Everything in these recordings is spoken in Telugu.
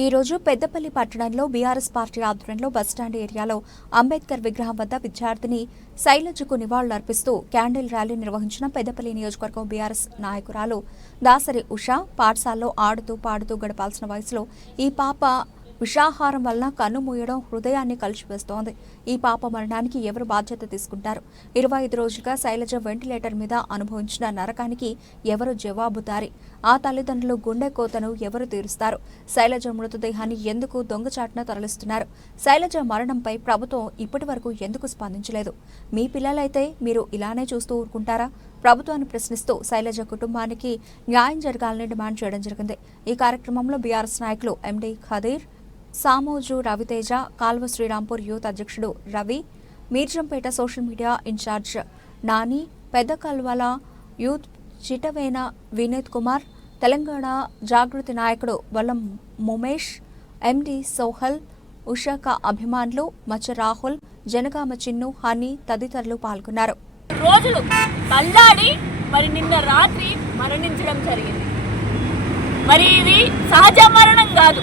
ఈ రోజు పెద్దపల్లి పట్టణంలో బీఆర్ఎస్ పార్టీ ఆధ్వర్యంలో బస్టాండ్ ఏరియాలో అంబేద్కర్ విగ్రహం వద్ద విద్యార్థిని శైలజకు నివాళులర్పిస్తూ క్యాండిల్ ర్యాలీ నిర్వహించిన పెద్దపల్లి నియోజకవర్గం బీఆర్ఎస్ నాయకురాలు దాసరి ఉష పాఠశాలలో ఆడుతూ పాడుతూ గడపాల్సిన వయసులో ఈ పాప విషాహారం వలన కన్ను మూయడం హృదయాన్ని కలిసివేస్తోంది. ఈ పాప మరణానికి ఎవరు బాధ్యత తీసుకుంటారు? 25 రోజులుగా శైలజ వెంటిలేటర్ మీద అనుభవించిన నరకానికి ఎవరు జవాబుదారి? ఆ తల్లిదండ్రులు గుండె కోతను ఎవరు తీరుస్తారు? శైలజ మృతదేహాన్ని ఎందుకు దొంగచాటున తరలిస్తున్నారు? శైలజ మరణంపై ప్రభుత్వం ఇప్పటి వరకు ఎందుకు స్పందించలేదు? మీ పిల్లలైతే మీరు ఇలానే చూస్తూ ఊరుకుంటారా? ప్రభుత్వాన్ని ప్రశ్నిస్తూ శైలజ కుటుంబానికి న్యాయం జరగాలని డిమాండ్ చేయడం జరిగింది. ఈ కార్యక్రమంలో బీఆర్ఎస్ నాయకులు ఎండి ఖదీర్, సామోజు రవితేజ, కాల్వ శ్రీరాంపూర్ యూత్ అధ్యక్షుడు Ravi, Mirjampet social media incharge Nani, Pedda Kalvala youth Chitavena Vineeth Kumar, Telangana Jagruthi నాయకుడు వల్లం ముమేష్, ఎండి సోహల్, ఉషాక అభిమానులు, మచ్చ రాహుల్, జనగామ చిన్ను, హనీ తదితరులు పాల్గొన్నారు. రోజులు కల్లాడి మరి నిన్న రాత్రి మరణించడం జరిగింది. మరి ఇది సహజ మరణం కాదు,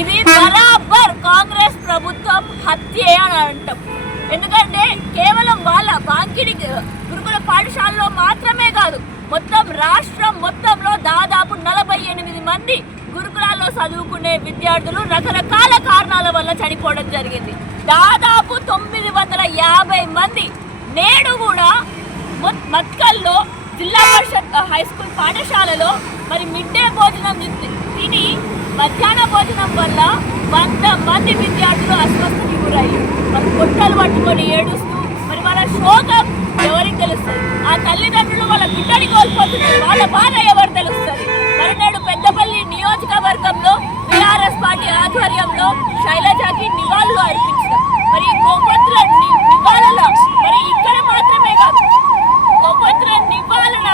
ఇది బరాబర్ కాంగ్రెస్ ప్రభుత్వం హత్య అని అంటాం. ఎందుకంటే కేవలం వాళ్ళ బాంకిడి గురుకుల పాఠశాలలో మాత్రమే కాదు, మొత్తం రాష్ట్రం మొత్తంలో దాదాపు 48 మంది గురుకులాల్లో చదువుకునే విద్యార్థులు రకరకాల కారణాల వల్ల చనిపోవడం జరిగింది. దాదాపు 950 మంది నేడు కూడా మత్కల్లో జిల్లా పరిషత్ హై స్కూల్ పాఠశాలలో మరి మిడ్ డే భోజనం తిని మధ్యాహ్న భోజనం వల్ల 100 మంది విద్యార్థులు అస్వస్థతకి గురయ్యి మరి పొట్టలు పట్టుకొని ఏడుస్తూ మరి వాళ్ళ శోకం ఎవరికి తెలుస్తుంది? ఆ తల్లిదండ్రులు వాళ్ళ బిడ్డని కోల్పోతున్నారు, వాళ్ళ బాధ ఎవరు తెలుస్తుంది? మరి నేడు పెద్దపల్లి నియోజకవర్గంలో బీఆర్ఎస్ పార్టీ ఆధ్వర్యంలో శైలజకి నివాళులు అర్పించడం మరి కొవ్వొత్తుల నివాళుల మరి ఇక్కడ మాత్రమే కాదు, కొవ్వొత్తుల నివాళుల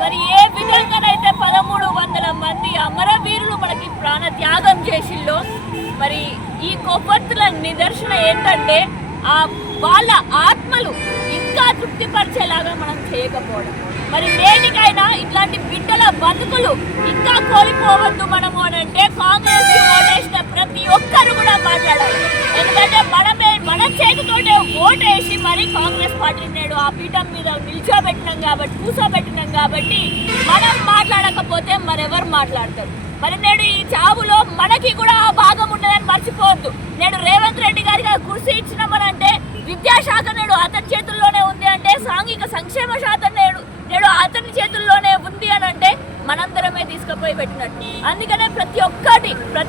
మరి ఏ విధంగానైతే 1300 మంది అమరవీరులు మనకి ప్రాణ త్యాగం చేసిల్లో మరి ఈ కొవ్వొత్తుల నిదర్శన ఏంటంటే వాళ్ళ ఆత్మలు ఇంకా తృప్తిపరిచేలాగా మనం చేయకపోవడం. మరి దేనికైనా ఇట్లాంటి బిడ్డల బతుకులు ఇంకా కోల్పోవద్దు మనము అని అంటే కాంగ్రెస్ ఓటేసిన ప్రతి ఒక్కరు కూడా మాట్లాడాలి. ఎందుకంటే మన చేతితోటే ఓటేసి మరి కాంగ్రెస్ పార్టీ నేడు ఆ పీఠం మీద నిల్చోబెట్టినాం కాబట్టి కూర్చోబెట్టినాం కాబట్టి మనం మాట్లాడకపోతే మరెవరు మాట్లాడతారు? మరి నేడు ఈ చావులో మనకి కూడా ఆ భాగం ఉండదని మర్చిపోవద్దు. నేడు రేవంత్ రెడ్డి గారికి కుర్చీ ఇచ్చినామనంటే విద్యాశాఖ నేడు అతని చేతుల్లోనే ఉంది అంటే సాంఘిక సంక్షేమ శాఖ నేడు అతని చేతుల్లోనే ఉంది అని అంటే మనందరమే తీసుకుపోయి పెట్టినట్టు. అందుకనే ప్రతి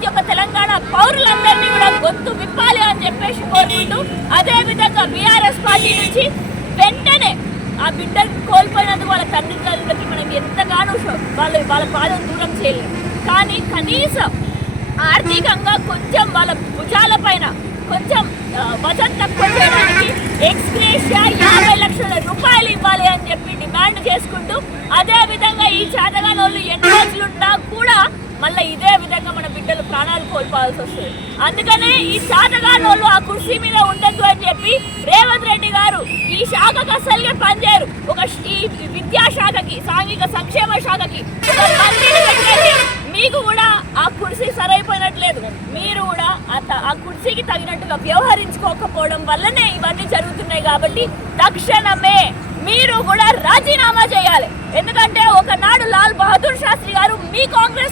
ఒక్క తెలంగాణ పౌరులందరినీ కూడా గొంతు విప్పాలి అని చెప్పేసి కోరుకుంటూ, అదే విధంగా బీఆర్ఎస్ పార్టీ నుంచి వెంటనే ఆ బిడ్డలు కోల్పోయినందుకు వాళ్ళ తండ్రులకి మనం ఎంతగానో వాళ్ళ బాధను దూరం చేయలేము. కానీ కనీసం ఆర్థికంగా కొంచెం వాళ్ళ భుజాల పైన కొంచెం వజన్ తక్కువ చేయడానికి ఎక్స్గ్రేషియా 50 లక్షల రూపాయలు ఇవ్వాలి అని చెప్పి డిమాండ్ చేసుకుంటూ, అదే విధంగా ఈ చేతగాని వాళ్ళు ఎన్ని రోజులున్నా కూడా మళ్ళీ ఇదే విధంగా మన బిడ్డలు ప్రాణాలు కోల్పోవాల్సి వస్తుంది. అందుకనే ఈ చేతగాని వాళ్ళు ఆ కుర్చీ మీద ఉండద్దు అని చెప్పి రేవంత్ రెడ్డి గారు ఈ శాఖకు అసలుగా పనిచేయరు, ఈ విద్యాశాఖకి సాంఘిక సంక్షేమ శాఖకి మీకు కూడా ఆ కుర్చీ సరైపోయినట్లేదు. మీరు కూడా ఆ కుర్చీకి తగినట్టుగా వ్యవహరించుకోకపోవడం వల్లనే ఇవన్నీ జరుగుతున్నాయి. కాబట్టి తక్షణమే మీరు కూడా రాజీనామా చేయాలి. ఎందుకంటే ఒకనాడు లాల్ బహదూర్ శాస్త్రి గారు మీ కాంగ్రెస్